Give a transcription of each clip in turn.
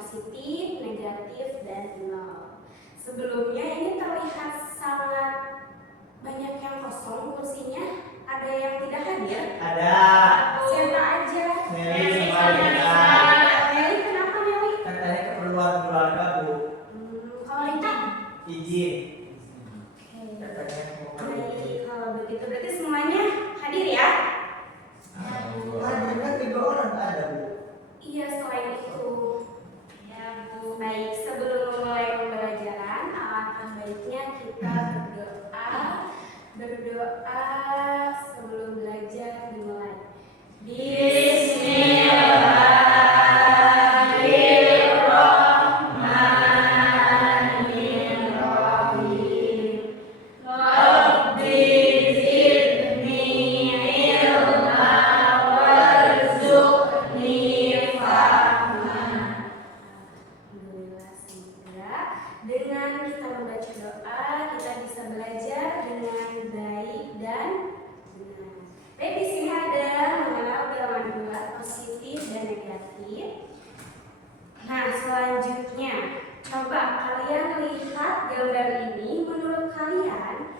positif, negatif, dan nol. Sebelumnya ini terlihat sangat banyak yang kosong kursinya. Ada yang tidak hadir? Ada. Siapa aja? Nelly. Nelly, kenapa Nelly? Katanya keperluan keluarga, Bu. Kalau itu? Izin. Oke. Baik, kalau begitu berarti semuanya hadir ya? Hadirnya 3 orang ada, Bu. Iya, selain itu. Ya, Bu. Baik, sebelum memulai pembelajaran, alangkah baiknya kita berdoa sebelum belajar dimulai. Dengan kita membaca doa, kita bisa belajar dengan baik dan benar. Baik, di sini ada mengenal bilangan bulat positif dan negatif. Nah, selanjutnya, coba kalian lihat gambar ini. Menurut kalian,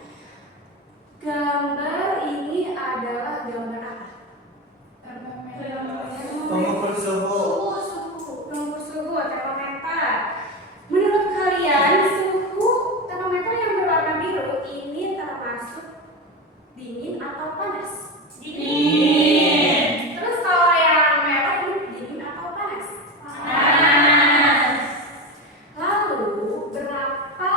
gambar ini adalah gambar apa? Pengukur suhu. Pengukur suhu, termometer. Menurut kalian, suhu termometer yang berwarna biru ini termasuk dingin atau panas? Dingin. Terus kalau yang merah ini dingin atau panas? Panas. Lalu berapa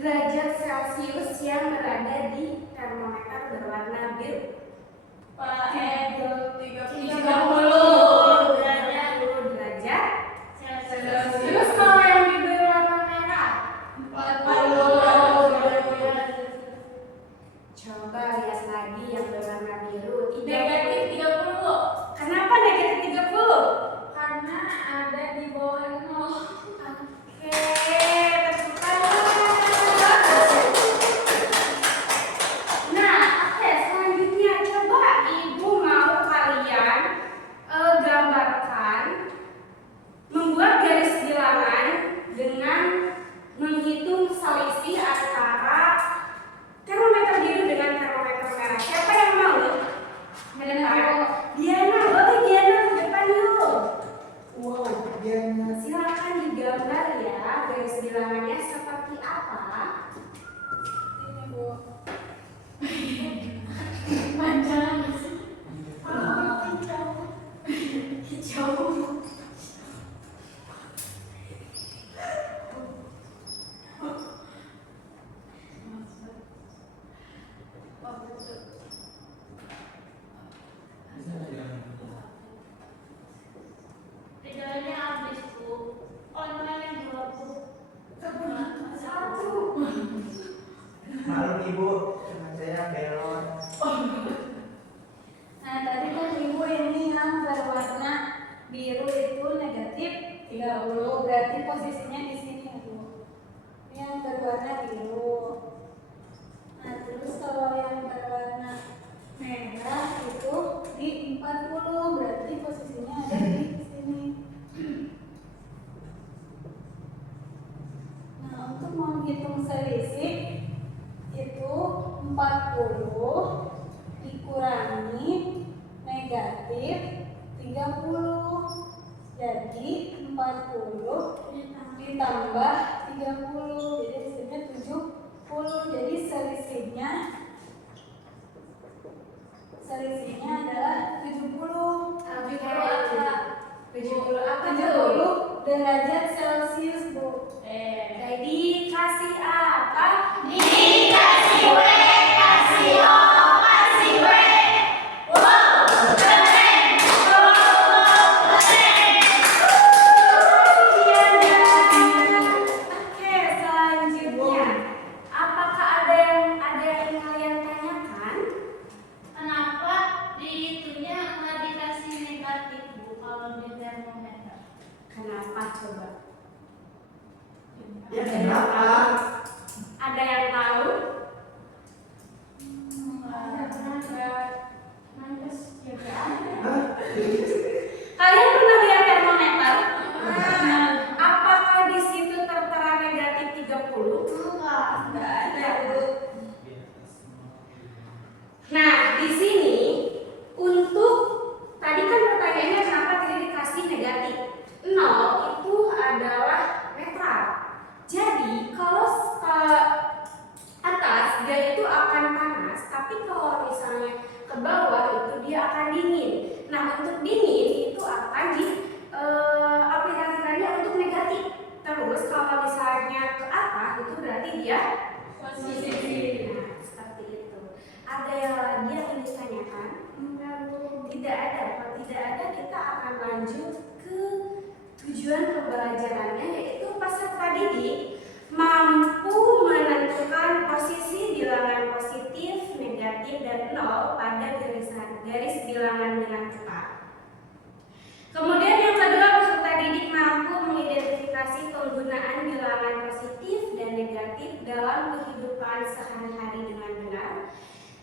derajat Celcius yang berada di termometer berwarna biru? 30 derajat. Terus kalau yang di berwarna merah? 40. Coba lihat lagi yang berwarna biru. Negatif 30. Kenapa negatif 30? Karena ada di bawah 0. Oke, tepuk tangan. Nah, oke, selanjutnya coba Ibu mau kalian gambarkan membuat garis bilangan dengan menghitung selisih antara termometer biru dengan termometer merah. Siapa yang mau? Diana, boleh Diana ke depan yuk. Wow, Diana. Silakan digambar ya garis bilangannya seperti apa. Ini, Bu. Panjang. Hijau. Tiganya habis, Bu. Online 20. Maklum Ibu, teman saya belon. Nah, tadi kan Ibu ini yang berwarna biru itu negatif 30. Berarti posisinya di sini ya, Bu. Ini yang berwarna biru. Nah, terus kalau yang berwarna merah itu di 40. Berarti posisinya ada di sini. Nah, untuk menghitung selisih itu 40 dikurangi negatif 30. Jadi 40 ditambah 30. Jadi hasilnya 70. Jadi selisihnya adalah 70. 70 apa tuh? 70 derajat Celcius, Bu. Jadi kasih apa? Dikasih W, kasih O, kasih W. Wow, keren. Oke, selanjutnya, apakah ada yang kalian tanyakan? Kenapa dihitungnya nggak dikasih negatif, Bu, kalau di termometer? Kenapa coba? Ya kenapa? Ada yang tahu? Mantas juga ada. Hah? Kalian pernah lihat termometer? dia posisi. Nah, seperti itu. Ada yang lagi yang ingin ditanyakan? Tidak ada. Kalau tidak ada, kita akan lanjut ke tujuan pembelajarannya, yaitu peserta didik mampu menentukan posisi bilangan positif, negatif, dan nol pada garis bilangan dengan tepat. Kemudian yang kedua, peserta didik mampu mengidentifikasi penggunaan bilangan positif dan negatif dalam kehidupan sehari-hari dengan benar.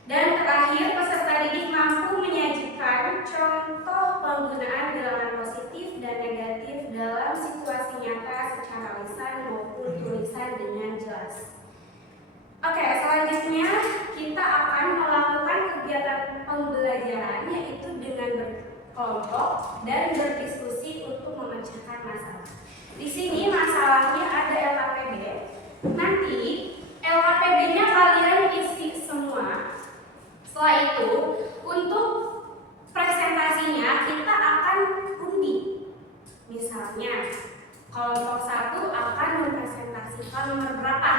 Dan terakhir, peserta didik mampu menyajikan contoh penggunaan bilangan positif dan negatif dalam situasi nyata secara lisan maupun tulisan dengan jelas. Oke, selanjutnya kita akan melakukan kegiatan pembelajaran, yaitu dengan berkelompok dan berdiskusi untuk memecahkan masalah. Di sini masalahnya ada LKPD. Nanti LKPD-nya kalian isi semua. Setelah itu, untuk presentasinya kita akan undi. Misalnya, kelompok 1 akan mempresentasikan nomor berapa,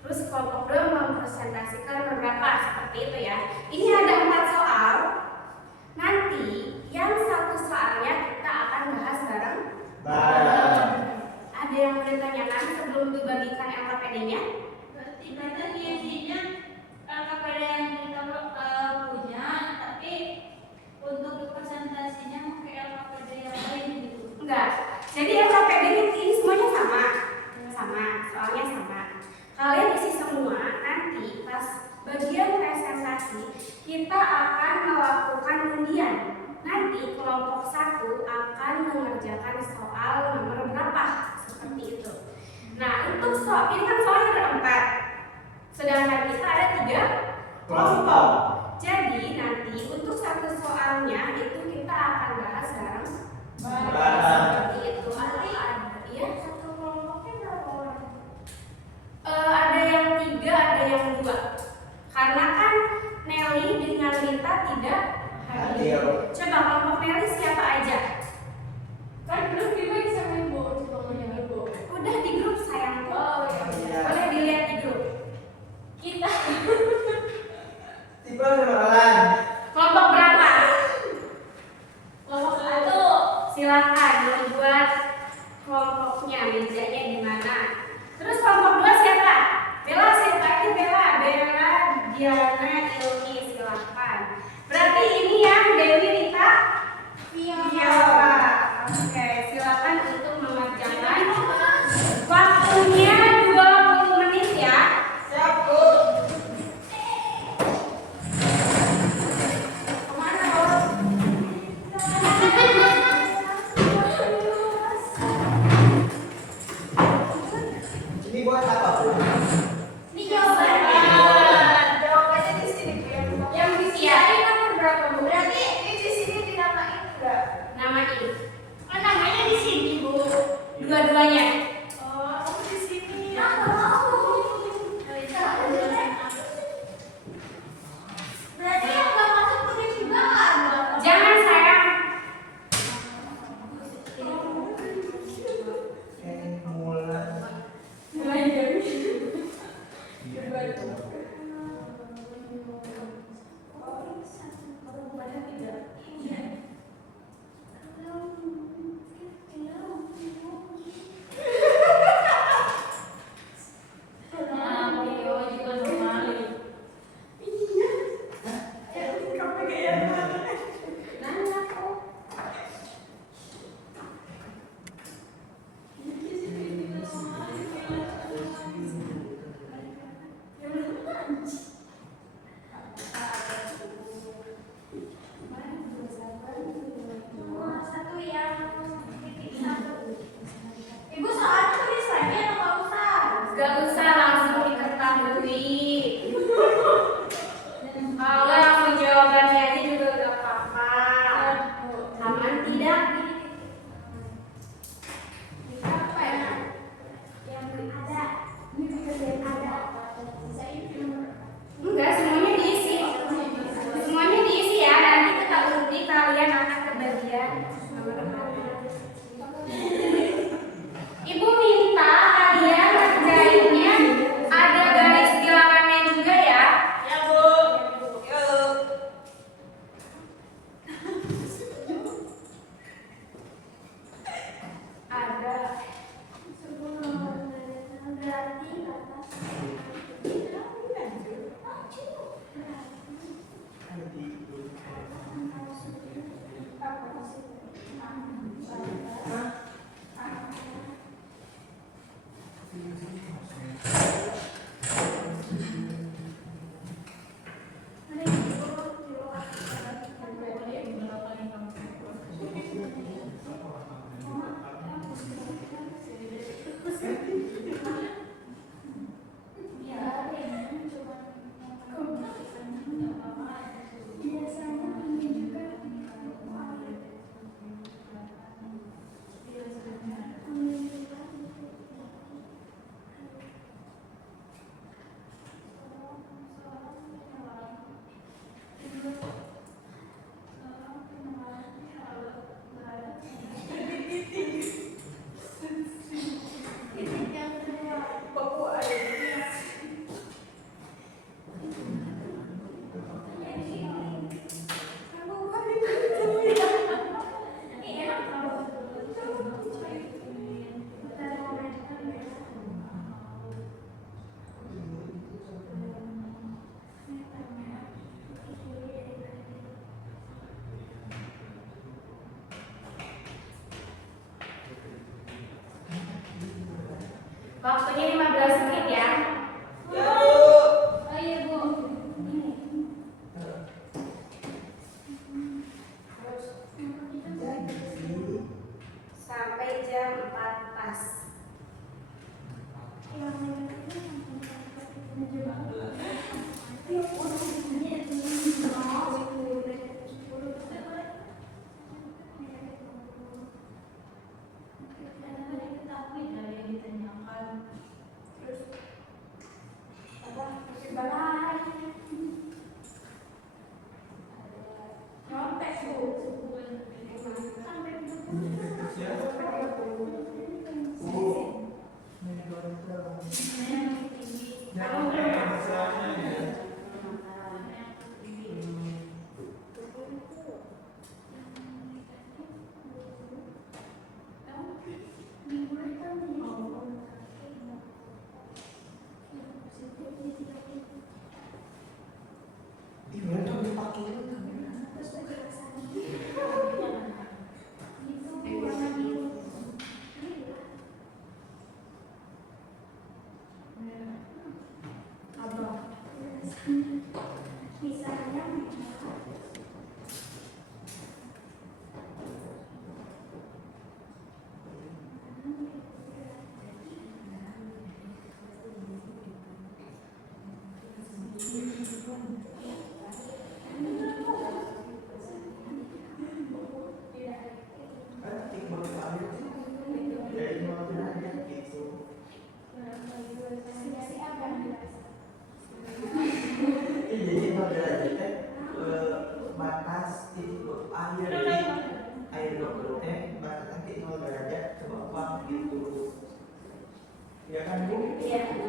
terus kelompok 2 mempresentasikan nomor berapa, seperti itu ya. Ini ada 4 soal. Nanti yang satu soalnya kita akan bahas bareng. Ada yang mau ditanyakan sebelum dibagikan LKPD-nya? Berarti kita isinya LKPD yang kita punya, tapi untuk presentasinya pakai LKPD yang lain gitu. Enggak. Jadi LKPD-nya ini semuanya sama. Sama, soalnya sama. Kalian isi semua, nanti pas bagian presentasi kita akan melakukan undian. Nanti kelompok 1 akan mengerjakan soal nomor berapa, seperti itu. Nah, untuk soal ini kan soalnya ada 4, sedangkan kita ada 3 kelompok. Jadi nanti untuk satu soalnya itu kita akan bahas bareng. Seperti itu. Iya, satu kelompoknya berapa orang? Ada yang 3, ada yang 2. Karena kan Nelly dengan Rita tidak hadir. Coba kelompok Nelly siapa aja? Kan belum dibagi sama ibu, semuanya ibu. Udah di grup sayang. Oh iya. Boleh dilihat di grup. Kita Tiba kenalan. Kelompok berapa? kelompok 1. Silakan membuat kelompoknya, mejanya di mana. Terus kelompok 2 siapa? Bella, siapa aja Bella? Bella, Diana, Ilmi, silakan. Berarti ini yang Dewi, Rita, Viola. Oke, silakan untuk mengerjakan. Waktunya 20 menit ya. Siap, Bu. Kemana Bos? Ini buat apa, Bu? Ini jawabannya. Jawabannya di Waktunya 15 menit ya. Ya, Bu. Oh iya Bu. Sampai jam 4 pas. Bu. Ini baru terang. Jangan masalahnya ya. Ih, bener dong dipakai dulu kamera. Kan tiktok kali dari mau aja gitu. Jadi mau aja teh batas titik air dok teh batas titik 0 derajat coba uang gitu. Ya kan Bu? Iya. Ini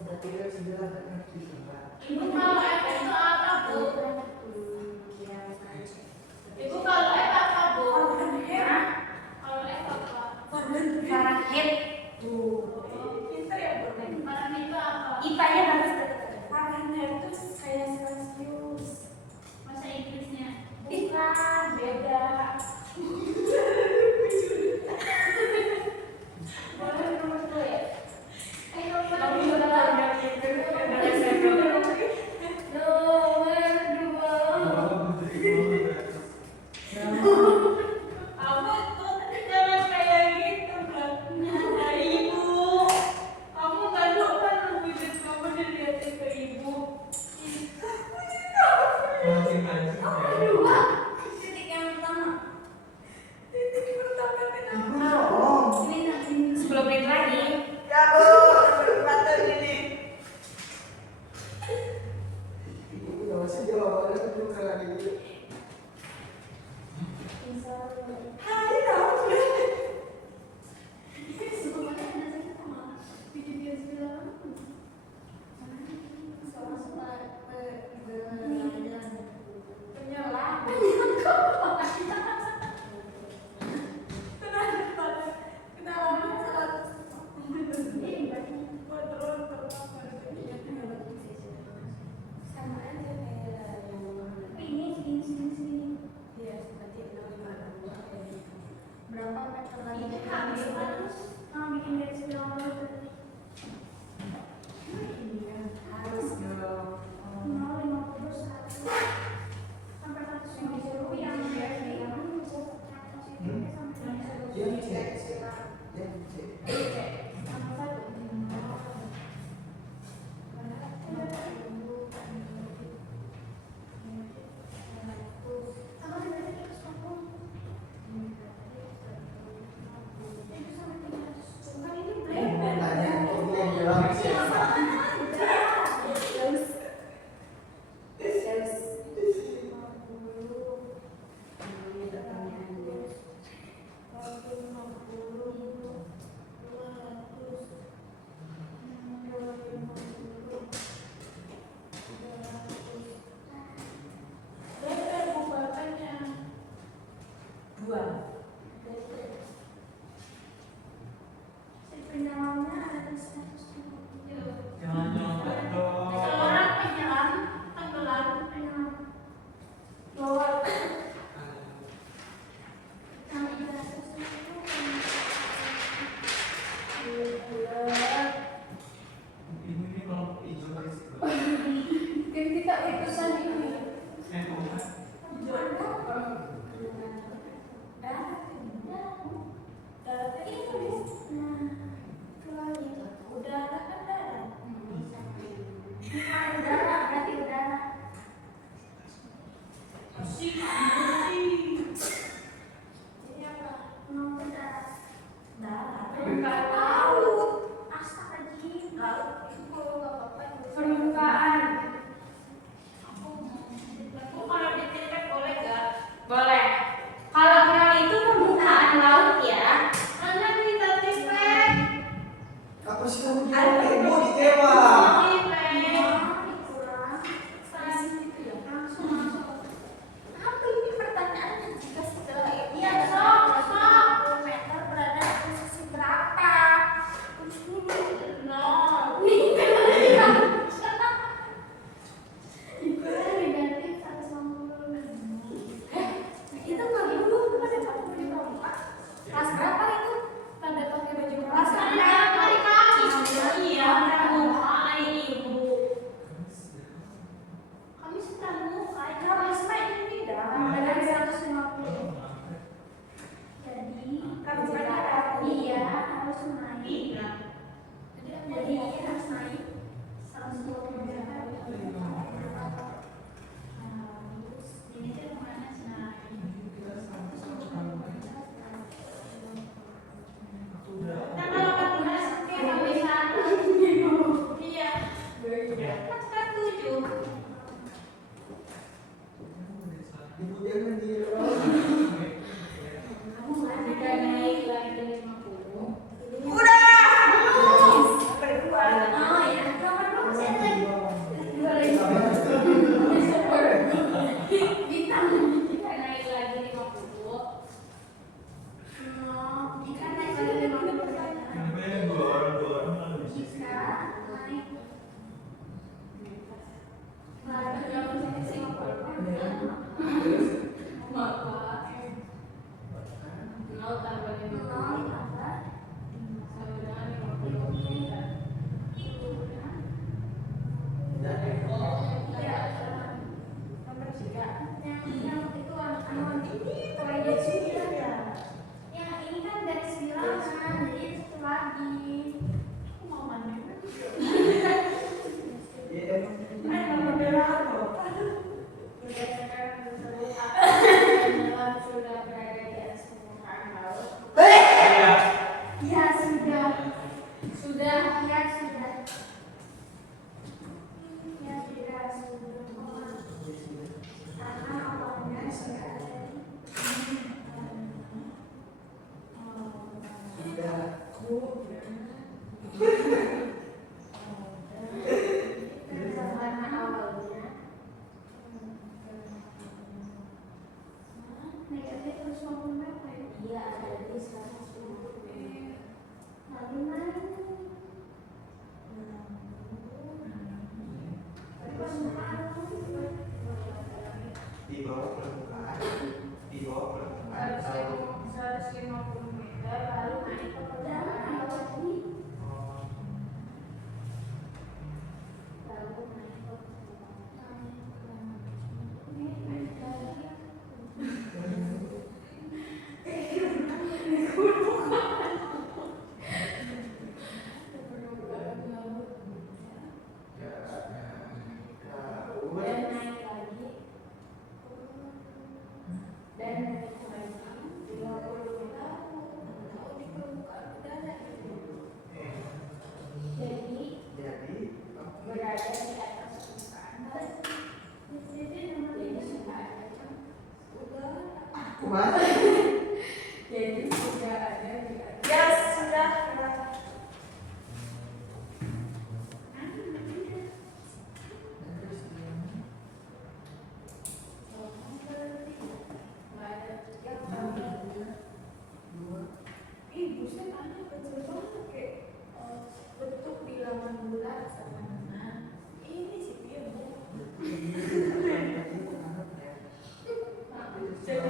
berarti kan sudah ngerti Pak. Ibu kalau F itu apa Bu? Ibu kalau F apa Bu? Hah? Kalau F apa? Fahrenheit. Pinter ya Bu. Fahrenheit itu apa? IPA-nya bagus. Fahrenheit itu kayak Celsius. Bahasa Inggrisnya. Bukan, beda. Boleh nomor 2 ya? Nomor Nomor 2. dua. Kamu tuh jangan kayak gitu Bang. Nah, Ibu. Kamu gak lupa wujud kamu dilihatin ke Ibu. Titik yang pertama. Titik pertama kenapa? Ini nanti 10 menit lagi. Ya Bu, batal ini. Ibu nggak usah jawabannya itu kali ini. Hai kamu. Sama aja kayak yang iya, seperti 0,52. Berapa meter lagi? Itu habis harus bikin garis bilang dulu. Harus dong. Dia cek. Dia cek. Itu sampai utusan ini. Permukaan. Kalau dititik boleh nggak? Boleh. Kalau yang itu permukaan laut ya. Mana kita tipek? Apa sih kamu jawab ibu di tema? Apa ini pertanyaannya jika setelah ini Iya, adalah sok. 20 meter berada di posisi berapa? No. Negatif 190. Itu nggak dulu pada pakai baju pramuka. Kelas berapa itu? Pada pakai baju Kelas pramuka. Iya, pramuka ibu. Kami pramuka. Kamis ini tidak ada 150. Jadi Kamu berapa? iya harus naik. Iya. Jadi harus naik 120 meter. Ini tuh mana sih? Tanggal 18 kayak kami sana. Iya. Kan sekarang 7. Ibu jangan di Kamu mana? Sudah naik lagi 50. Berdua. Oh ya, nomor berapa sih tadi? Bintang. Sudah naik lagi 50. Ikan naik lagi 50. dua orang Bisa naik. Lagi 50. Bapak. 0 tambah 50. Nol tambah Sama dengan 50. Nomor 3. yang itu anon ini toilet sudah ya. Yang ini kan dari 9 jadi itu lagi. Mau mana? Ya Nomor berapa? Berdasarkan keseluruhan dalam sudah berada di atas permukaan laut. Ya sudah. Sudah. Ya sudah. Ya sudah sudah. Karena awalnya sudah ada. Karena awalnya Negatif terus mau berapa ya? dia ada di 150. Lalu mana? di bawah permukaan, di bawah permukaan. 150 meter lalu naik ke permukaan laut. Lalu naik ke permukaan. Dan naik lagi dan naik lagi 50 meter di permukaan udara. Jadi berada di atas permukaan laut. Jadi sudah ada Kemana? jadi sudah ada di atas. Yes, sudah. Ih, buset, anak kecil banget kayak bentuk bilangan bulat sama ini sih dia Jadi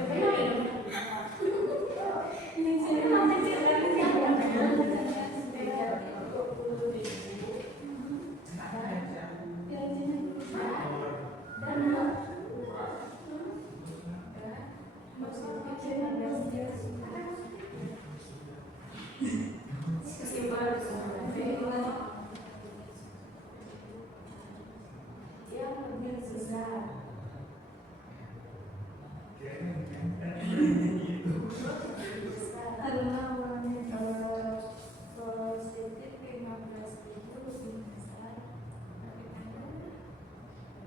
Karena uangnya positif 15.000 lebih besar daripada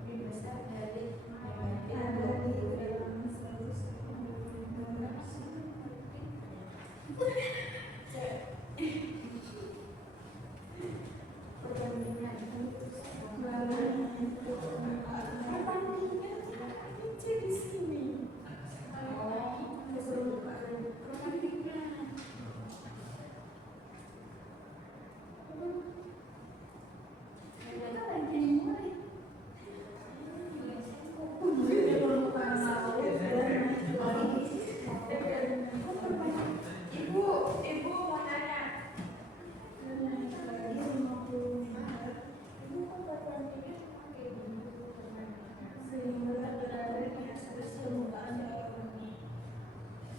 lebih besar dari negatif ada di 20.000. dalam 100. Ibu mau nanya. Ibu kok perempuan pikir pakai bumbu Sehingga berada di atas permukaan orang.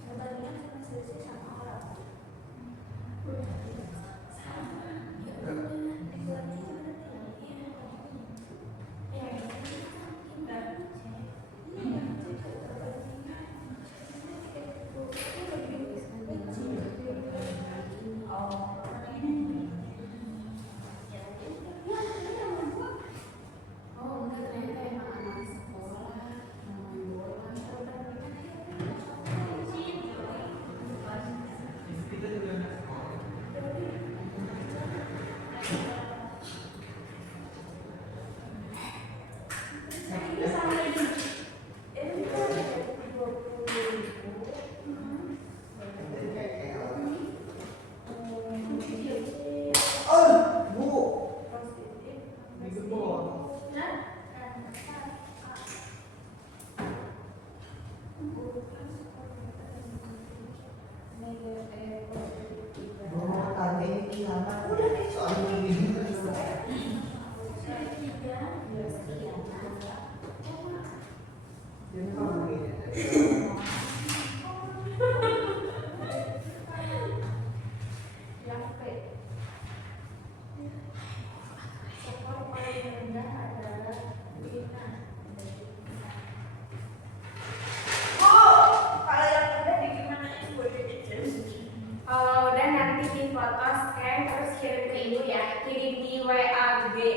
pertandingan sama selisih sama orang. Oh, enggak, ternyata emang anak sekolah main bola. Kita juga nggak sekolah. Oh, Bu. Minggu doang. Rumah tangga ini kiamat. Udah nih soal ini. Jadi kalau begini. Skor paling rendah adalah Bina. Kalau udah nanti di foto scan terus kirim ke ibu ya, kirim di WA gede.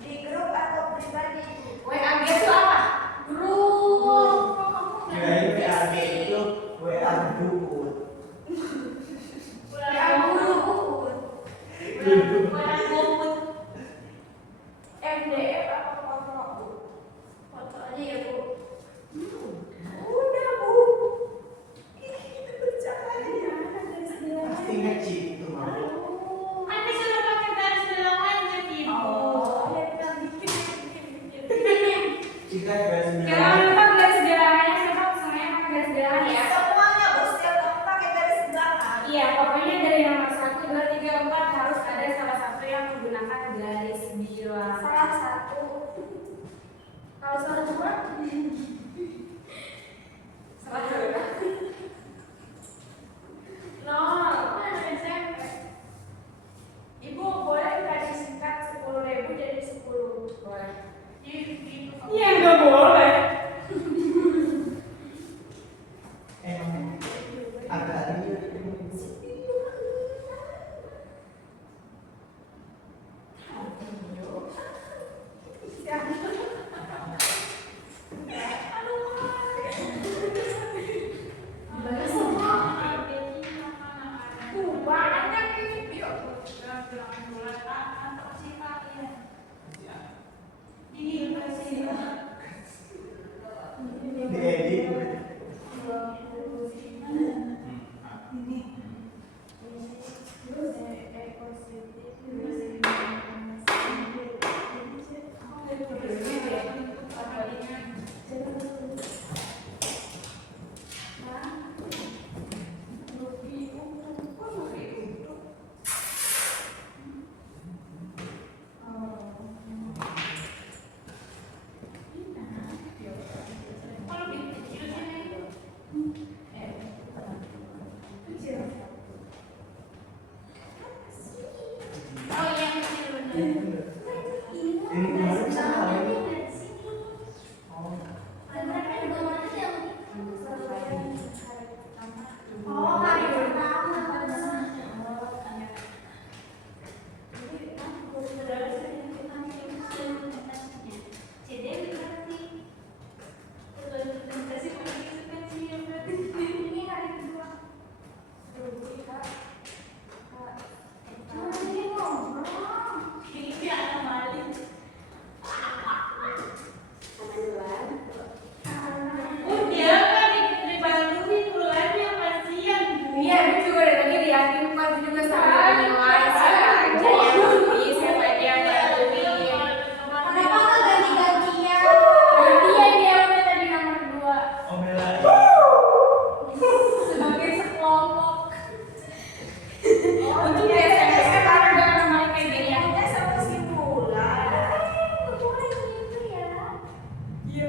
Di grup atau pribadi? WA gede itu apa? Grup. Kirain WAG itu WA Bubut. WA grup. WA grup. MDF apa foto? Foto aja ya Bu. Udah Bu. Itu bercahaya. Pasti ngecip itu mah. Kan disuruh pakai garis bilang aja ibu. Oh, ya kita bikin. Jika garis Jangan bilang lupa garis bilangannya, siapa semuanya pakai garis bilangan ya. Semuanya Bu, setiap orang pakai garis belakang. Iya, pokoknya dari nomor 1, 2, 3, 4 harus ada salah satu yang menggunakan garis bilang. Salah satu. Kalau salah dua, Salah dua. nol. Mana SMP? Ibu boleh nggak disingkat 10.000 jadi 10? Boleh. Di Iya, nggak boleh. emang agak ini.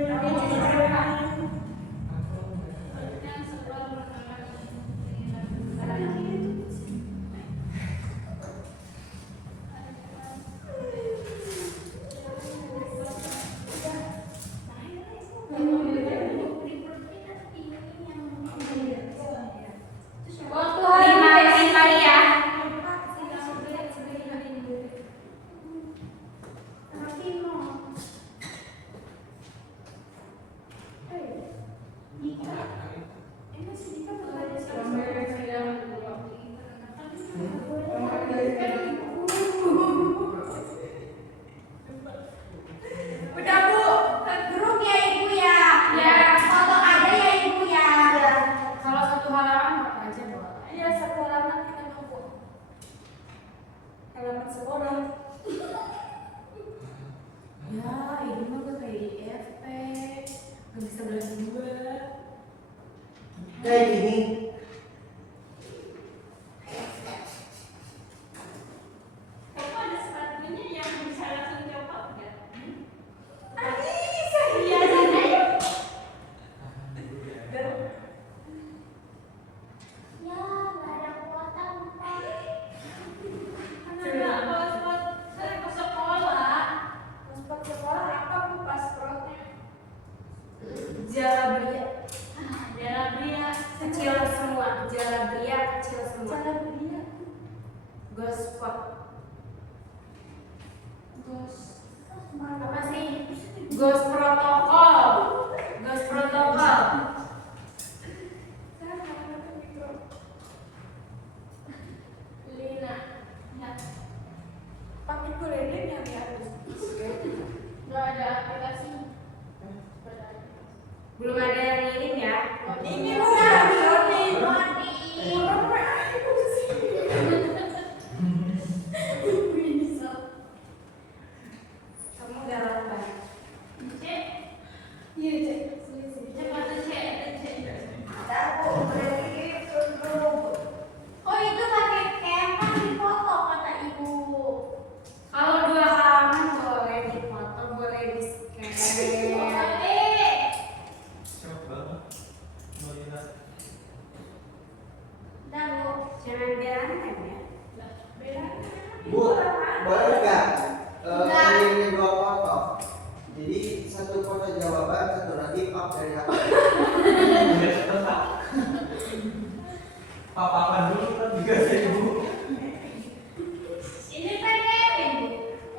Yang sekolah berkelas. Waktu hari Lima kali ya. Udah Bu, ke grup ya Ibu ya. Ya. Foto ada ya Ibu ya. Kalau satu halaman apa aja boleh. Iya, satu halaman kita nunggu. Halaman sekolah. Ya, ini mah gak kayak di FP. Gak bisa belas dua. Kayak gini. Kamu ada sepatunya yang bisa langsung copot nggak? Iya, ayo. Ya, nggak ada kuota lupa. Karena nggak bawa sepatu saya ke sekolah. Paspor sekolah apa Bu paspornya? Jalabria Jalabria. kecil semua. Jalabria kecil semua. Jalabria. Gospot. Apa sih? Ghost protokol. Ghost protokol. Lina. Ya. Pakai kuliah yang harus. Nggak ada aplikasi. Belum ada yang ngirim ya. Ini udah Rodi. Kamu galak banget. Cek. Iya, Cek. Cepat cek. Oh, itu pakai kemah di foto kata Ibu. Kalau 2 halaman boleh dipoto, boleh di scan. Coba melihat. Dah, Bu. Jangan berangan ya. Bu, boleh nggak Nggak. ngirimin 2 foto? Jadi satu foto jawaban, satu lagi pap dari HP. Apa dulu kan juga saya Bu. Ini PDF ini.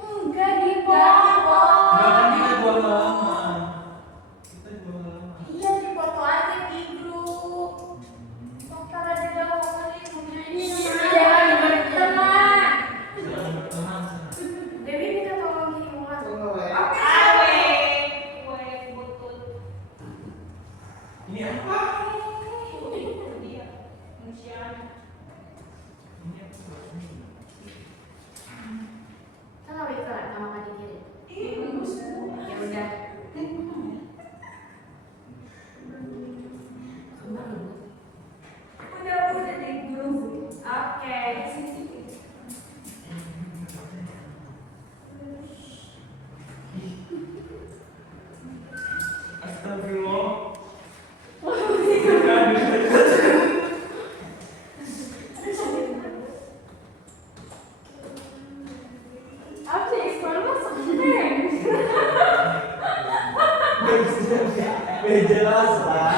Enggak di foto. Enggak kan kita 2 halaman. Kita 2 halaman. Iya, di foto aja di grup. Dokter ada jauh kali punya ini. Iya, di berteman. Jangan berteman. Dewi minta tolong kirim ulang. Tunggu ya. Awe. Kue butut. Ini apa? Itu dia. Musiana. Ini apa? Kan kalau iklan sama kan dikirim. Iya, Ya udah. udah di grup. Oke. Astagfirullah. Apa sih sekolah sampai? Jelas lah.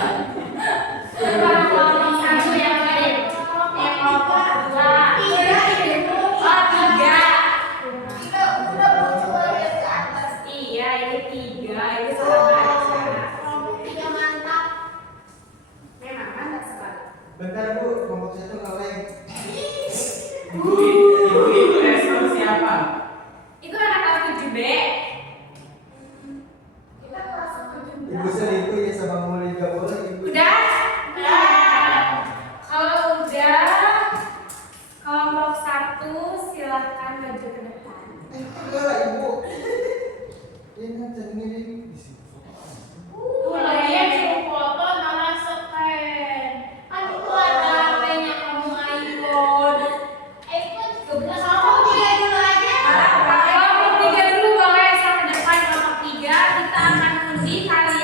Kalau kelompok 1 yang kirim. Yang kelompok 2. Iya, Ibu. Oh, 3. Kita udah muncul ya ke atas. Iya, ini 3. Ini salah baca. Kelompok 3 mantap. Memang mantap sekali. Bentar Bu, kelompok 1 kaleng. Ibu itu respon siapa? Itu anak kelas 7B. Kita kelas 7. Ibu selingkuh ya sama murid gak boleh Ibu. Udah? Kalau udah, kelompok 1 silahkan maju ke depan. Enggak lah Ibu. Ini kan jadi ngirim di sini. Mulai suruh foto malah scan. Kan itu ada HP-nya kamu iPhone. iPhone juga bisa. Kelompok 3 dulu aja. Kelompok 3 dulu boleh, sampai depan kelompok 3 kita akan undi kalian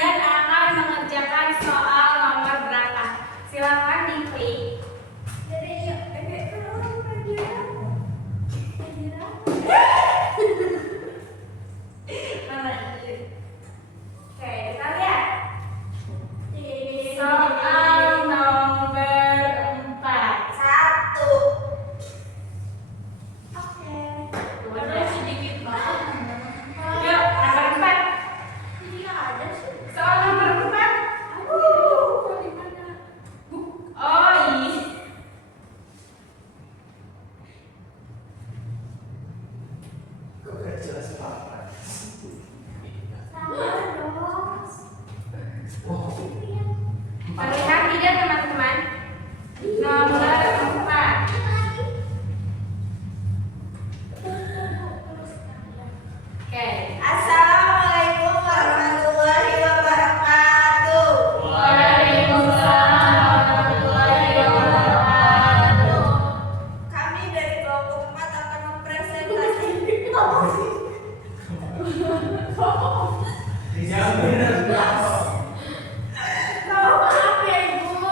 Maaf ya Ibu.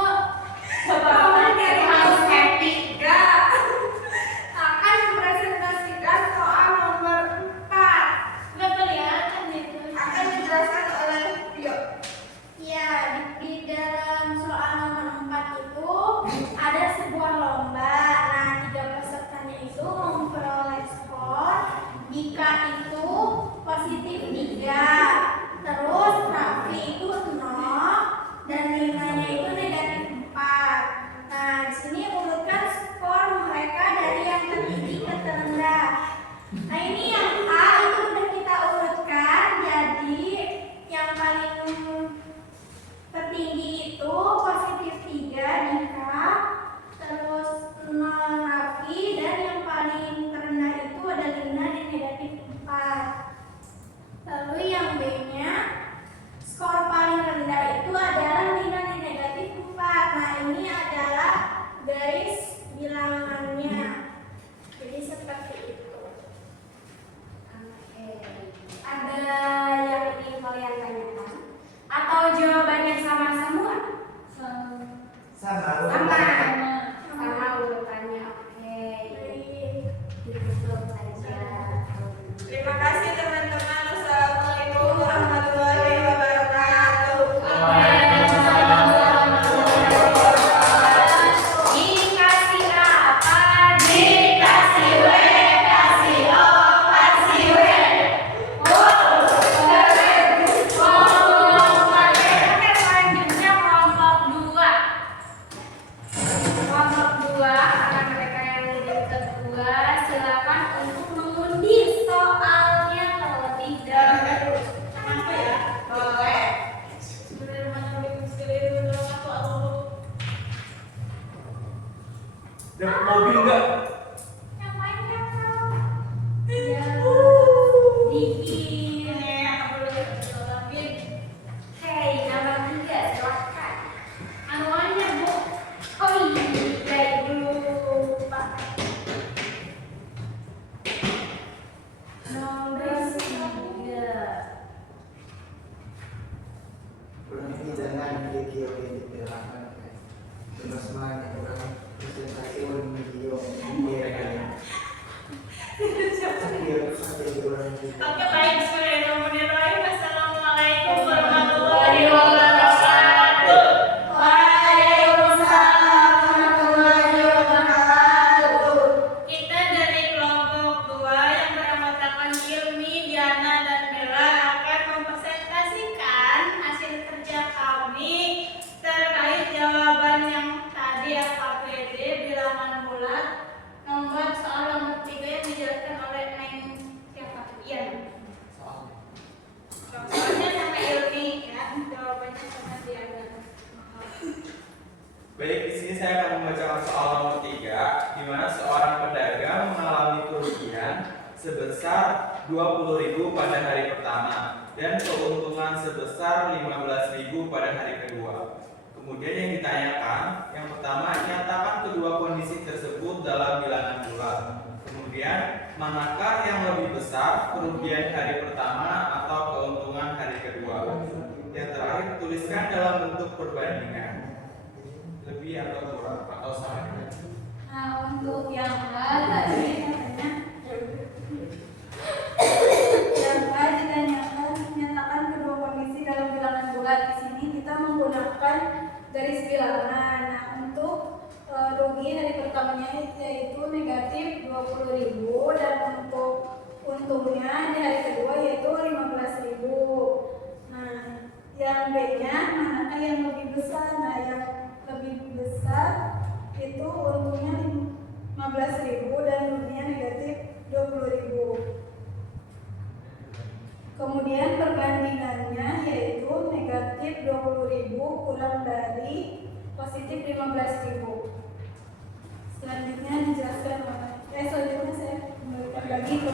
Bapak dari harus happy. Enggak. Akan mempresentasikan soal nomor 4. Nggak kelihatan itu. Akan dijelaskan oleh Tio. Ya, di dalam soal nomor 4 itu ada sebuah lomba. Nah, 3 pesertanya itu memperoleh skor jika itu positif 3, terus Raffi itu 0, dan 5-nya itu negatif 4. Nah, di sini urutkan skor mereka dari yang tertinggi ke terendah. Nah, ini yang A itu sudah kita urutkan, jadi yang paling tertinggi itu positif 3 Dika, terus 0 Raffi, dan yang paling terendah itu ada Lina di negatif 4. Lalu yang B-nya skor paling rendah itu adalah Lina di negatif 4. Nah, ini adalah garis bilangannya. Jadi seperti itu. Oke. Ada yang ingin kalian tanyakan? Atau jawabannya sama semua? Sama. Sama urutannya. Oke. Ditutup saja. Terima kasih teman-teman. Assalamualaikum warahmatullahi wabarakatuh. Dikasih apa? Dikasih W, kasih O, kasih W. Selanjutnya kelompok 2. Kelompok 2 akan mereka yang menjadi kedua, silakan untuk mengundi soalnya terlebih dahulu. Apa ya? Boleh. Dapat mobil nggak? Ngapain kakak? Bikin. Hei, nama 3 silakan. Anuannya Bu. Oh iya, Ibu lupa. Nomor 3. Orang ini jangan video ini dilakukan. Terus mana orang presentasi orang video dia. Sampai orang itu. Oke, baik. Bismillahirrahmanirrahim. Assalamualaikum warahmatullahi wabarakatuh. Waalaikumsalam warahmatullahi wabarakatuh. Kita dari kelompok 2 yang beranggotakan Hilmi, Diana, dan Bella akan mempresentasikan hasil kerja kami terkait jawaban yang tadi AKBD bilangan bulat membuat soal nomor 3 yang dijelaskan oleh Neng siapa? Ian. Soalnya sama Hilmi ya, jawabannya sama Diana. Baik, di sini saya akan membacakan soal nomor 3, di mana seorang pedagang mengalami kerugian sebesar 20.000 pada hari pertama dan keuntungan sebesar 15.000 pada hari kedua. Kemudian yang ditanyakan, yang pertama, nyatakan kedua kondisi tersebut dalam bilangan bulat. Kemudian, manakah yang lebih besar, kerugian hari pertama atau keuntungan hari kedua? Yang terakhir, tuliskan dalam bentuk perbandingan, lebih atau kurang atau sama dengan. Nah, untuk yang A tadi katanya yang A ditanyakan menyatakan kedua kondisi dalam bilangan bulat. Di sini kita menggunakan garis bilangan. Nah, untuk rugi hari pertamanya yaitu negatif 20.000 dan untuk untungnya di hari kedua yaitu 15.000. Nah, yang B-nya manakah yang lebih besar? Nah, yang lebih besar itu untungnya 15.000 dan ruginya negatif 20.000. Kemudian perbandingannya yaitu negatif 20.000 kurang dari positif 15.000. Selanjutnya dijelaskan selanjutnya saya kembalikan lagi ke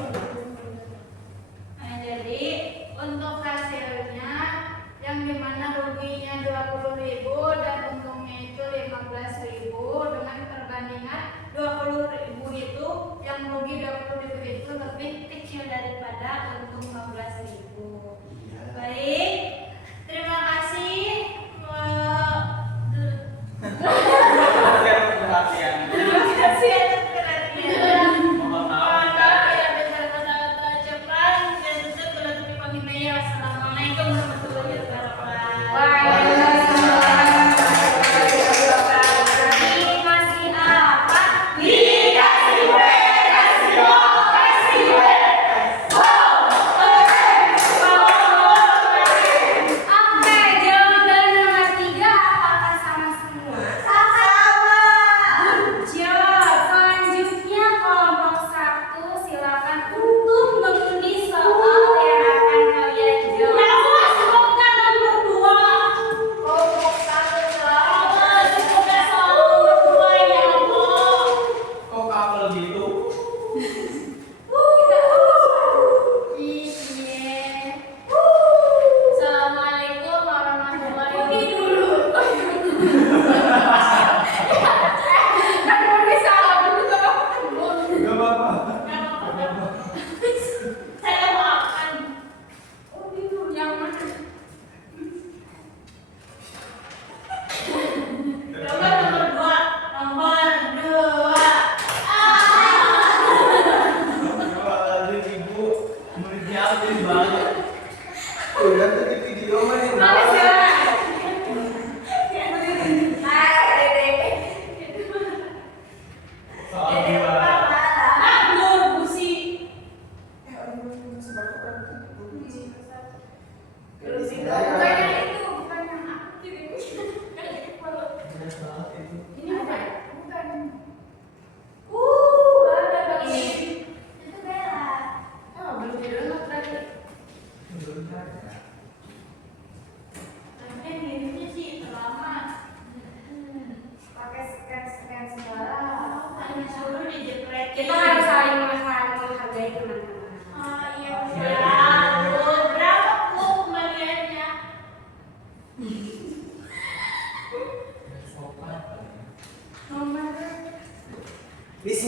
Nah, jadi untuk hasilnya yang dimana ruginya 20.000 dan untungnya itu 15.000 dengan perbandingan 20.000 itu yang rugi 20.000 itu lebih kecil daripada untung 15.000. Baik,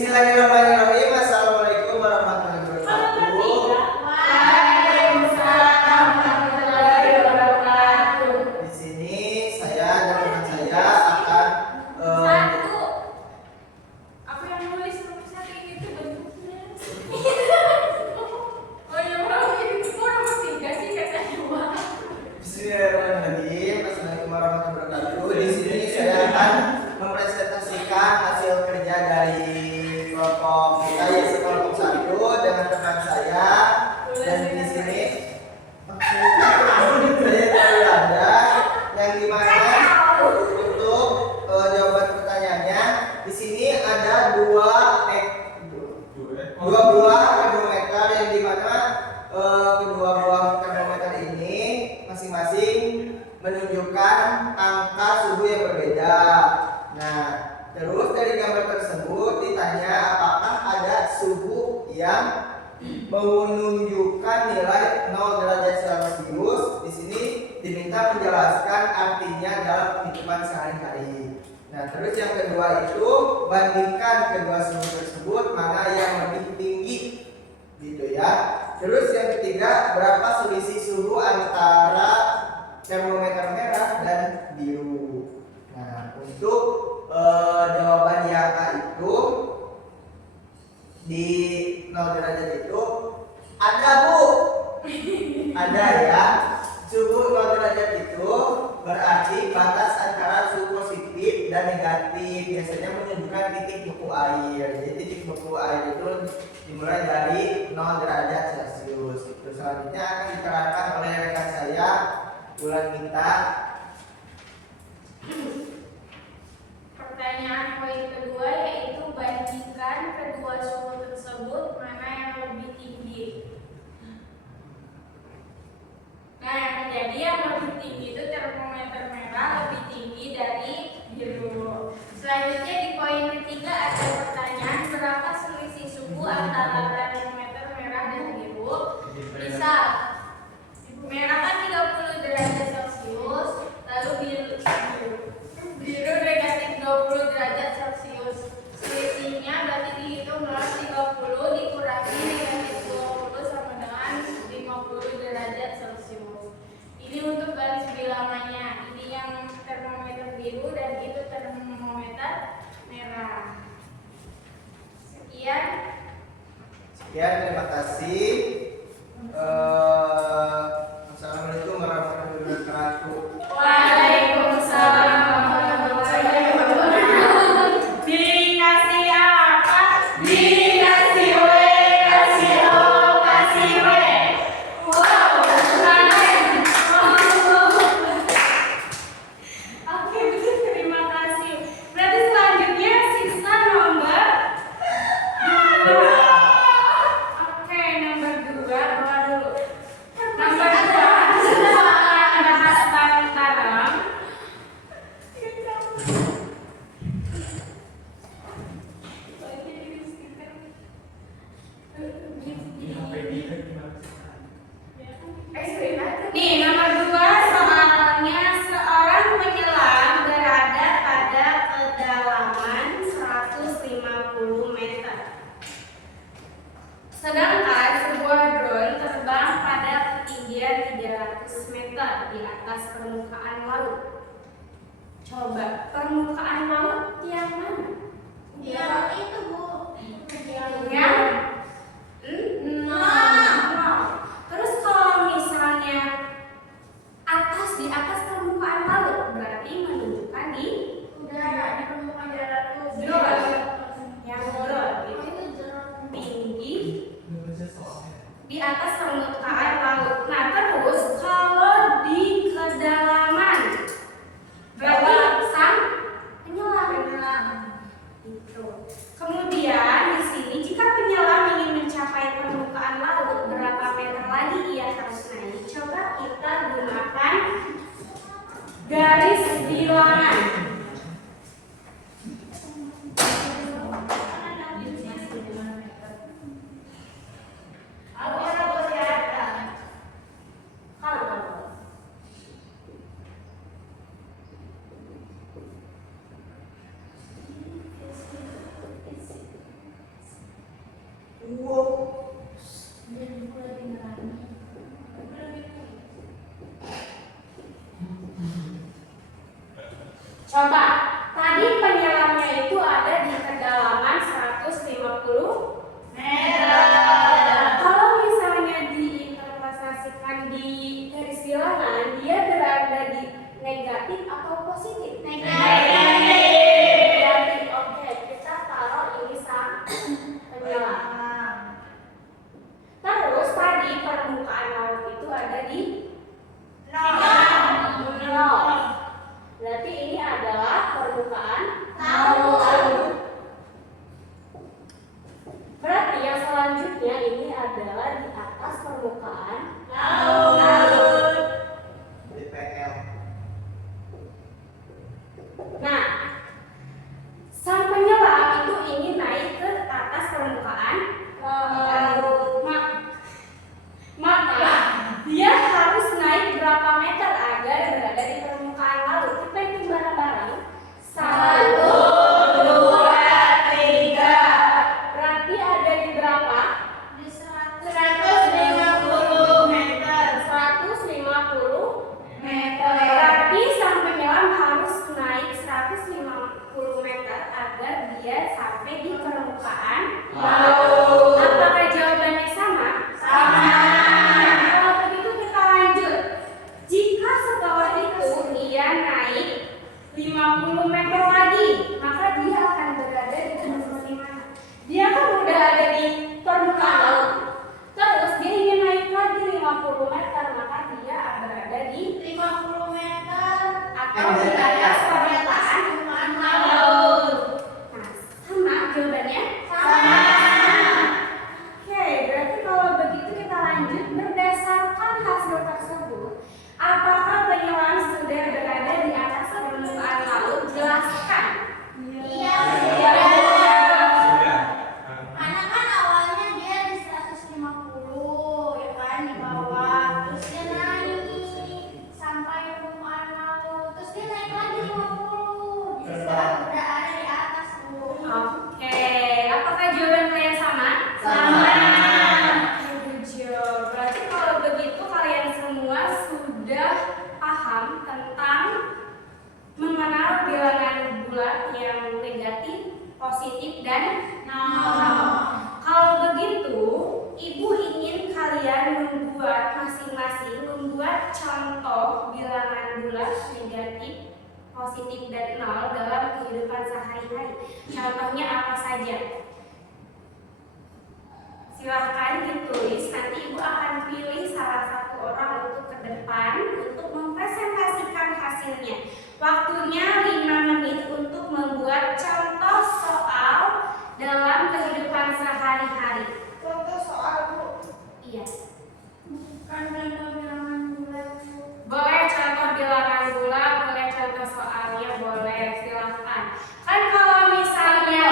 Bismillahirrahmanirrahim. Assalamualaikum warahmatullahi wabarakatuh. Waalaikumsalam warahmatullahi wabarakatuh. Di sini saya dan teman saya akan Satu. Apa yang nulis tulisan kayak gitu bentuknya? Oh ya bang, itu kok nomor 3 sih katanya dua. Bismillahirrahmanirrahim. Assalamualaikum warahmatullahi wabarakatuh. Di sini saya akan mempresentasikan hasil kerja dari kelompok kita yaitu kelompok 1 dengan teman saya, dan di sini saya ada yang dimana untuk jawaban pertanyaannya di sini ada dua buah termometer yang dimana kedua buah termometer ini masing-masing menunjukkan angka suhu yang berbeda. Nah, terus dari gambar tersebut ditanya apakah ada suhu yang menunjukkan nilai 0 derajat Celcius. Di sini diminta menjelaskan artinya dalam kehidupan sehari-hari. Nah, terus yang kedua itu bandingkan kedua suhu tersebut mana yang lebih tinggi, gitu ya. Terus yang ketiga, berapa selisih suhu antara termometer merah dan biru. Nah, untuk jawaban yang A itu di 0 derajat itu ada Bu. Ada ya. Suhu 0 derajat itu berarti batas antara suhu positif dan negatif. Biasanya menunjukkan titik beku air. Jadi titik beku air itu dimulai dari 0 derajat Celcius. Terus selanjutnya akan diterangkan oleh rekan saya, Bulan Minta. Pertanyaan poin kedua yaitu bandingkan kedua suhu tersebut mana yang lebih tinggi. Nah, yang menjadi yang lebih tinggi itu termometer merah lebih tinggi dari biru. Selanjutnya di poin ketiga ada pertanyaan berapa selisih suhu antara termometer merah dan biru. Misal merah kan 30 derajat Celcius, lalu biru negatif 20 derajat Celcius. Selisihnya berarti dihitung dengan 30 dikurangi negatif 20 sama dengan 50 derajat Celcius. Ini untuk garis bilangannya. Ini yang termometer biru dan itu termometer merah. Sekian. Terima kasih. Assalamualaikum warahmatullahi wabarakatuh. Waalaikumsalam warahmatullahi wabarakatuh. Dikasih apa? Dikasih W, kasih O, kasih W. Wow, keren. Oke, terima kasih. Berarti selanjutnya sisa nomor 2. Oke, nomor 2 bawa dulu. Nomor 2 soal bahas Taram. Nih, nomor 2 soalnya seorang penyelam berada pada kedalaman 150 meter. Sedangkan sebuah drone terbang pada ketinggian 300 meter di atas permukaan laut. Coba, permukaan laut yang mana? Ya itu Bu. Yang nol. Terus kalau misalnya di atas permukaan laut berarti menunjukkan di Udara di permukaan darat tuh. drone. Yang drone itu tinggi di atas permukaan laut. Nah, terus kalau di kedalaman berarti sang penyelam. Gitu. Kemudian di sini jika penyelam ingin mencapai permukaan laut, berapa meter lagi ia harus naik? Coba kita gunakan garis bilangan. Coba, tadi penyelamnya itu ada di kedalaman 150 meter. Kalau misalnya diinterpretasikan di garis bilangan, dia berada di negatif atau positif? Negatif. Oke, kita taruh ini sang penyelam. Terus tadi permukaan laut itu ada di nol. Berarti ini adalah permukaan laut. Berarti yang selanjutnya ini adalah di atas permukaan laut. DPL. Nah, sang penyelam itu ingin naik ke atas permukaan laut. Maka dia harus naik berapa meter agar berada di permukaan laut? Kita hitung bareng-bareng. 1, 2, 3. Berarti ada di berapa? Di 150 meter. 150 Meter. Berarti sang penyelam harus naik 150 meter agar dia sampai di permukaan laut. Apakah jawabannya sama? Sama. Kalau begitu kita lanjut. Jika setelah itu dia naik 50 meter lagi, maka dia akan berada di posisi mana? Dia kan udah ada di permukaan laut. Terus dia ingin naik lagi 50 meter, maka dia berada di 50 meter. atau di atas permukaan laut. Nah, sama jawabannya? Sama. Oke, berarti kalau begitu kita lanjut berdasarkan hasil tersebut. Apakah penyelam sudah berada di atas permukaan laut? Jelaskan. Iya. Sudah. Karena kan awalnya dia di 150 ya kan di bawah, terus dia naik sampai permukaan laut, terus dia naik lagi 50. Jadi sekarang udah ada di atas Bu. Oke, apakah jawaban kalian sama? Sama. Good job. Berarti kalau begitu kalian semua sudah paham tentang mengenal bilangan bulat yang negatif, positif, dan nol. Kalau begitu, Ibu ingin kalian membuat masing-masing membuat contoh bilangan bulat negatif, positif, dan nol dalam kehidupan sehari-hari. Contohnya apa saja? Silahkan ditulis, nanti Ibu akan pilih salah satu orang untuk ke depan untuk mempresentasikan hasilnya. Waktunya 5 menit untuk membuat contoh soal dalam kehidupan sehari-hari. Contoh soal Bu. Iya. Kan contoh bilangan bulat Bu. Boleh contoh bilangan bulat, boleh contoh soalnya, boleh, silahkan. Kan kalau misalnya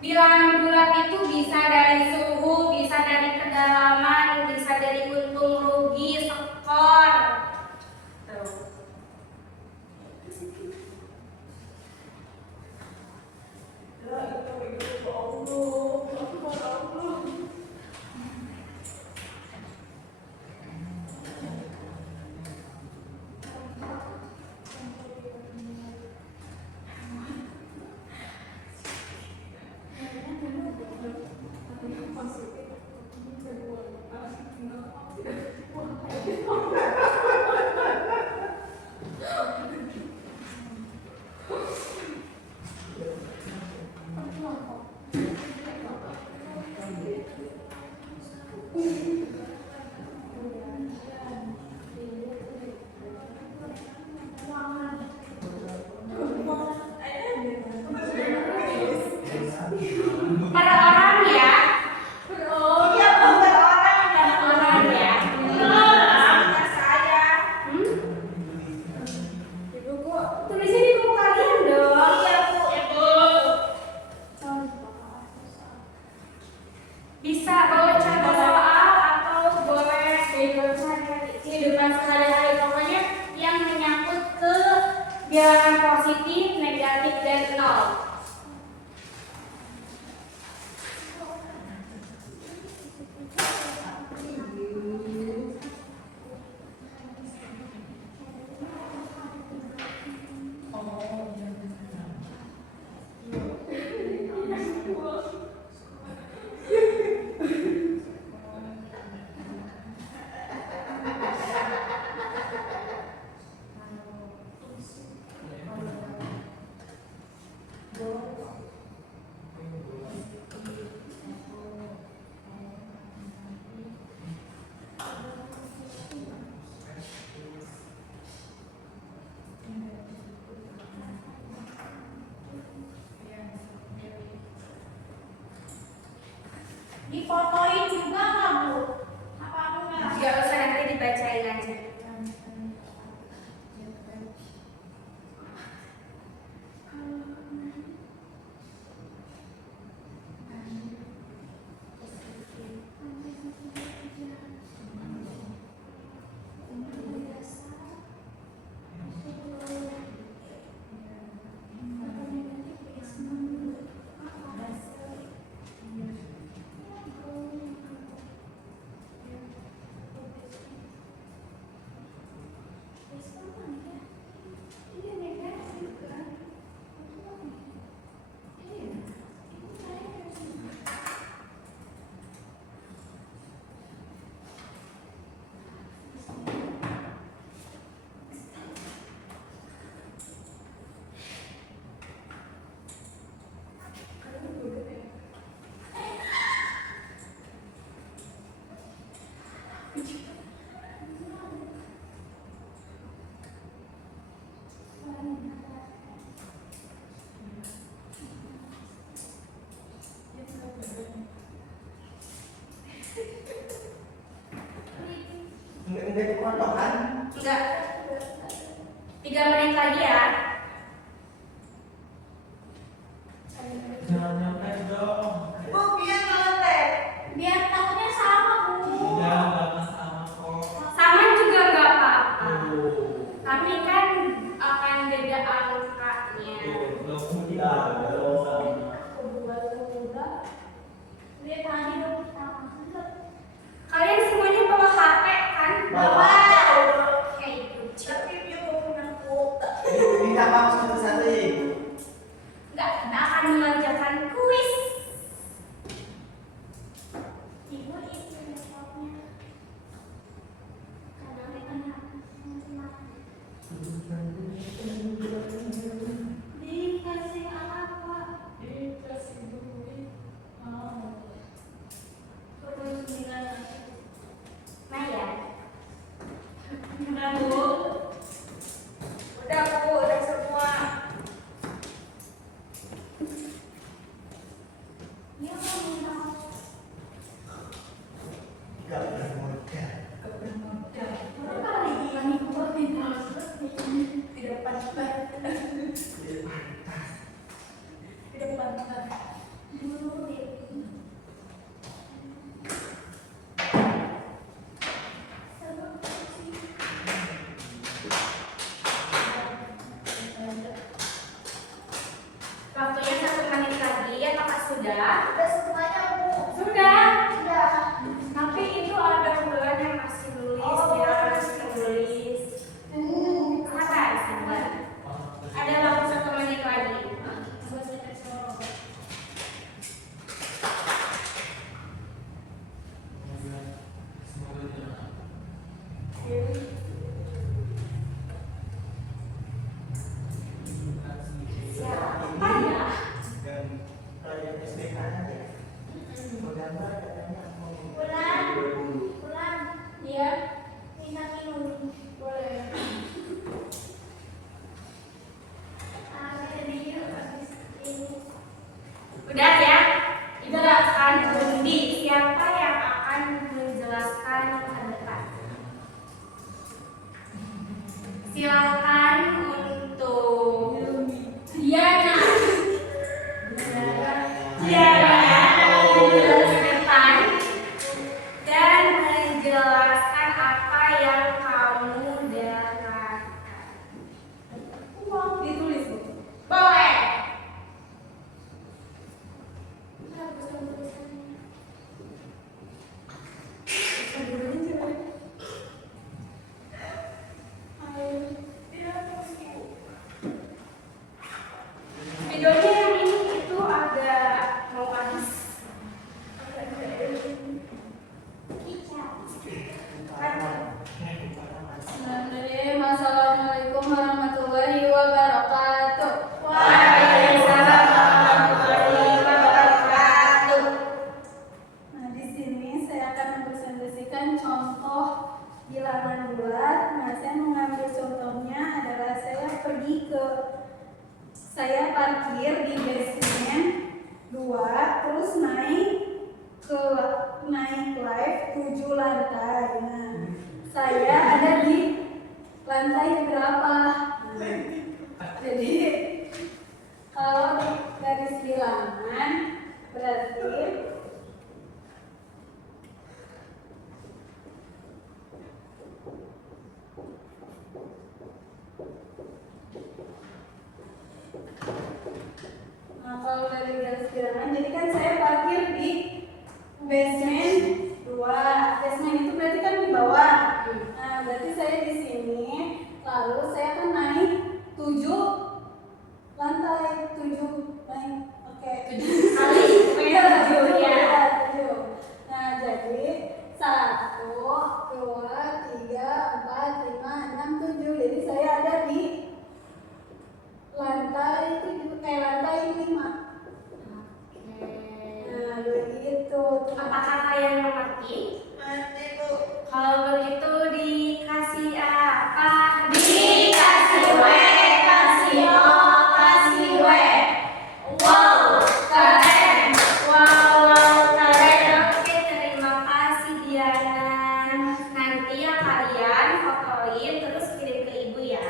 bilangan bulat itu bisa dari suhu, bisa dari kedalaman, bisa dari untung rugi, skor. Tuh. Per orang ya. Iya, per orang. Per orang ya. Orangnya saya. Ibu kok tulisnya di buku kalian dong. Iya Bu. Ibu. Bisa boleh contoh soal atau boleh kehidupan sehari-hari, pokoknya yang menyangkut ke bilangan positif, negatif, dan nol. Difotoin juga nggak Bu? Apa enggak? Nggak usah, nanti dibacain aja. Enggak dipotong kan? Enggak. 3 menit lagi ya. Jangan nyampe dong. Bu, biar ngetek. Biar tahunnya sama Bu. Udah nggak masalah kok. Sama juga nggak apa-apa. Tuh. Tapi kan akan beda angkanya. Tuh, kemudian sama. Lihat tadi dong sama. Kalian semuanya bawa HP kan? Bawa. Oke, good job. Tapi dia mau punya kuota. Minta maaf satu-satu ya. Enggak, kita akan mengerjakan kuis. Ibu isi laptopnya. Kadang anak Dikasih apa? Dikasih duit. Terus bilang, Maya. udah Bu. Udah Bu, udah semua. dia mau minta Enggak bermodal. kali ini buat minta Di depan di depan dulu deh. Waktunya 1 menit lagi, apakah sudah? Udah semuanya Bu. Sudah. Udah. Tapi itu ada bulan yang masih nulis, dia masih nulis. Sabar, sabar. Ada waktu 1 menit lagi. Siapa ya? Dan pelajar SBK aja. Gambar katanya mau Bulan. 20. Bulan. Iya. Minta minum. Boleh. Jadi habis ini. Udah ya? Ibu akan undi siapa yang akan menjelaskan ke depan. Silakan untuk Diana. Diana menjelaskan ke depan dan menjelaskan apa yang kamu dapatkan. Ditulis Bu. Boleh. Videonya yang ini itu agak mau habis. Bismillahirrahmanirrahim. Assalamualaikum warahmatullahi wabarakatuh. Waalaikumsalam warahmatullahi wabarakatuh. Nah, di sini saya akan mempresentasikan contoh bilangan bulat. Nah, saya mengambil contohnya adalah saya parkir di basement 2, terus naik ke naik lift 7 lantai. Nah, saya ada di lantai berapa? Jadi kalau garis bilangan berarti nah, kalau dari garis bilangan, jadi kan saya parkir di basement 2. Basement itu berarti kan di bawah. Nah, berarti saya di sini, lalu saya akan naik 7 lantai, 7 naik. Oke. 7 kali, Iya, 7 ya. 7. Nah, jadi 1, 2, 3, 4, 5, 6, 7. Jadi saya ada di lantai 5. Nah, begitu. Apakah kalian mengerti? Kalau begitu dikasih apa? Dikasih W, kasih O, kasih W. Wow, keren. Wow, keren. Oke, terima kasih Diana. Nanti ya kalian fotoin terus kirim ke ibu ya.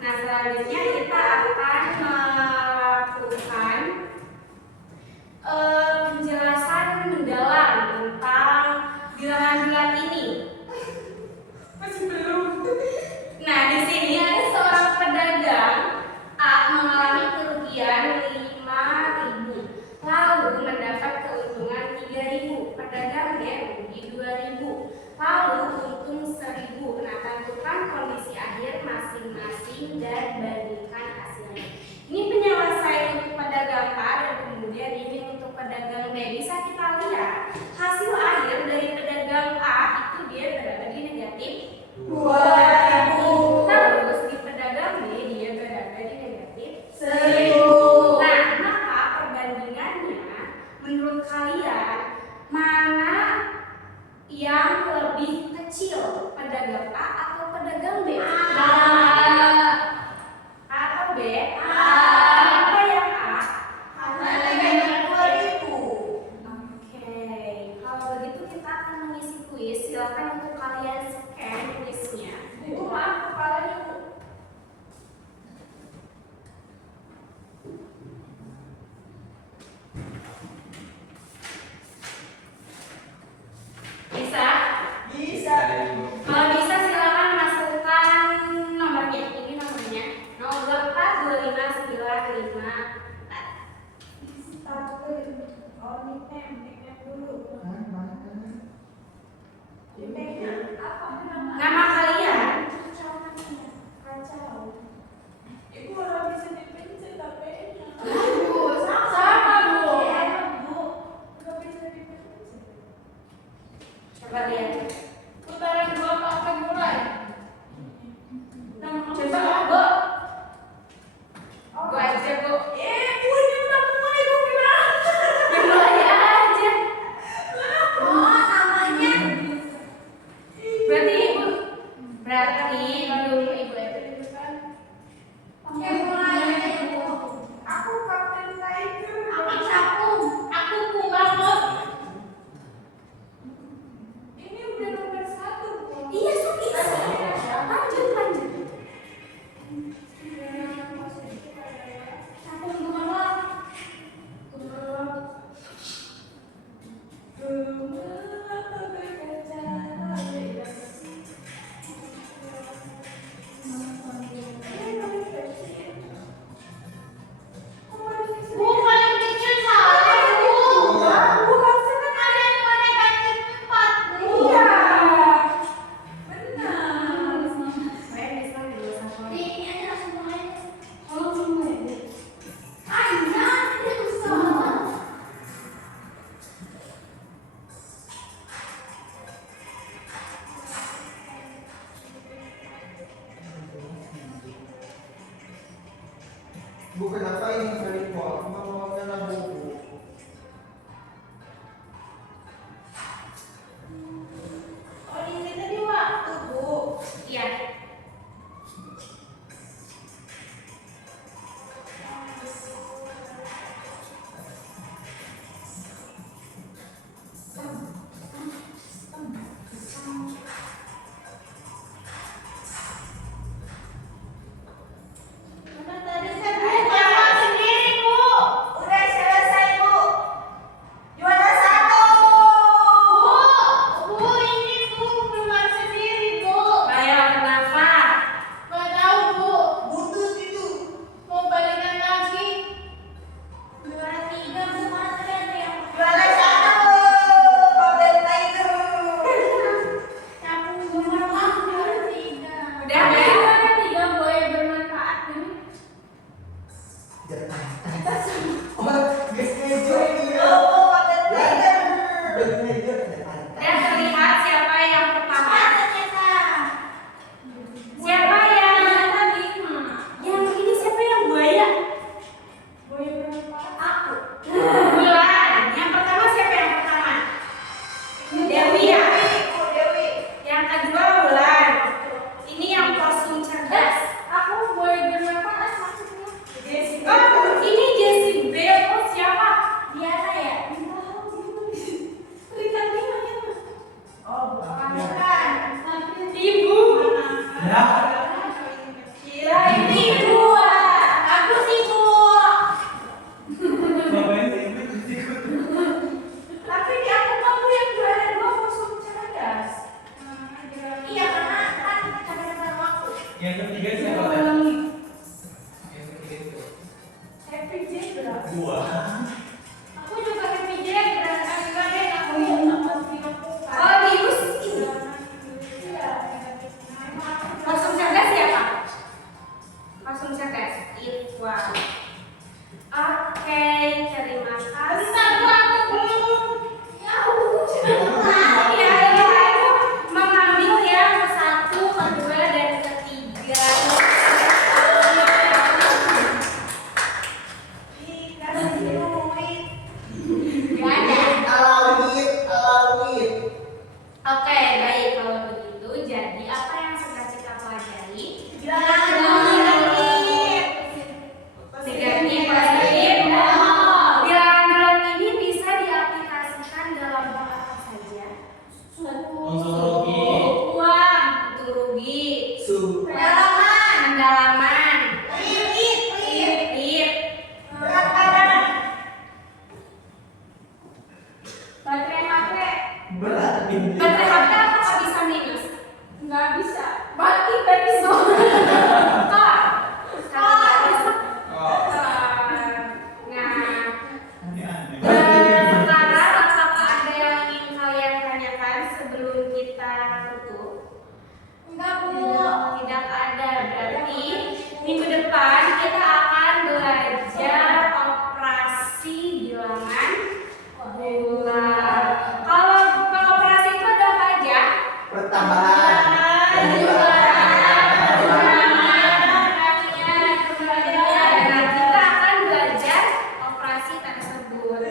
Nah, selanjutnya kita akan melakukan penjelasan mendalam tentang bilangan bulat ini. Masih belum. Nah, di sini ada seorang pedagang A mengalami kerugian 5.000, lalu mendapat keuntungan 3.000. Pedagang B rugi 2.000, lalu untung 1.000. Nah, tentukan kondisi akhir masing-masing dan bandingkan hasilnya. Ini penyelesaian untuk pedagang A dan kemudian ini untuk pedagang B. Bisa kita lihat hasil akhir dari pedagang A itu dia berada di negatif 2.000. Terus di pedagang B dia berada di negatif 1.000. Nah, maka perbandingannya menurut kalian mana yang lebih kecil, pedagang A atau pedagang B? A atau B? Kenapa yang A? Oke, kalau begitu kita akan mengisi kuis. Silakan untuk kalian scan kuisnya. Ibu maaf kepalanya Bu. Bisa? Bisa. Kalau bisa silakan masukkan nomornya. Ini nomornya 042595. Nama kalian? Ibu orang bisa dipencet HP-nya. Sama Bu. Nggak bisa dipencet. Coba lihat. Putaran 2 apa mulai? Coba Bu. Bu aja Bu. Bu ini udah mulai Bu bilang. Dimulai aja. Oh, namanya Berarti ibu. Berarti belum ibu aja. oke mulai aja Bu. Aku Kapten Tiger. Aku capung. Aku Kumamot. Ini udah nomor 1 Bu. Iya, bisa. Lanjut, lanjut. Capung Gumerlot. Bu paling kecil salah Bu. Bu harusnya kan Ada yang mau negatif 4 Bu. iya. Benar. Saya bisa dulu sama. Ini aja semuanya. oh semua ya. Panjang tidak salah. Bu, kenapa ini kali mau dalam buku? Oh ini tadi waktu Bu. Iya. siswa. Oke, terima kasih. Ya, aku mengambil yang 1, 2, dan 3. Alawit. Oke, baik kalau begitu. Jadi apa yang sudah kita pelajari? Negatif, positif. Bilangan bulat ini bisa diaplikasikan dalam hal apa saja? Unsur rugi. Uang. Untung rugi, Suhu. pendalaman, limit, Baterai HP. Berat ini. baterai HP apakah bisa minus? Nggak bisa. Mati berarti Kalau nggak bisa. Oh. Nah, Aneh-aneh. sekarang apakah ada yang ingin kalian tanyakan sebelum kita tutup? Tidak ada. Berarti minggu depan kita akan belajar operasi bilangan bulat. Kalau operasi itu ada apa aja? Pertambahan. Nah, kita akan belajar operasi tersebut.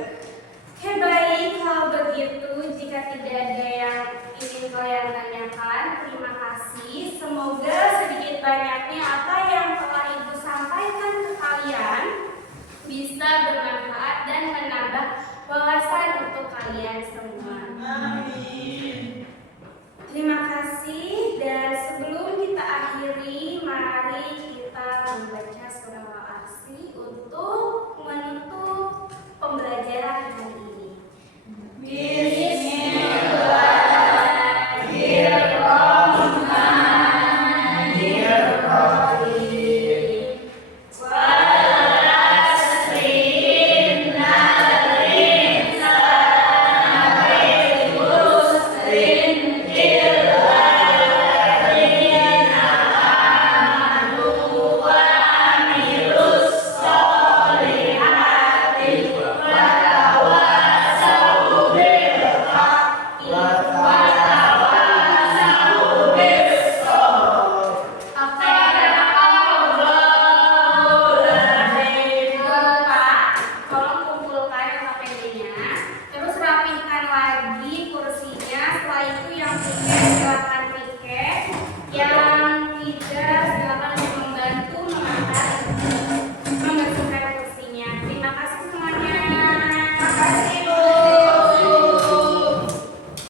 Oke, baik. Kalau begitu, jika tidak ada yang ingin kalian tanyakan, terima kasih. Semoga sedikit banyaknya apa yang telah Ibu sampaikan ke kalian bisa bermanfaat dan menambah wawasan untuk kalian semua. Amin. Terima kasih, dan sebelum kita akhiri, mari kita membaca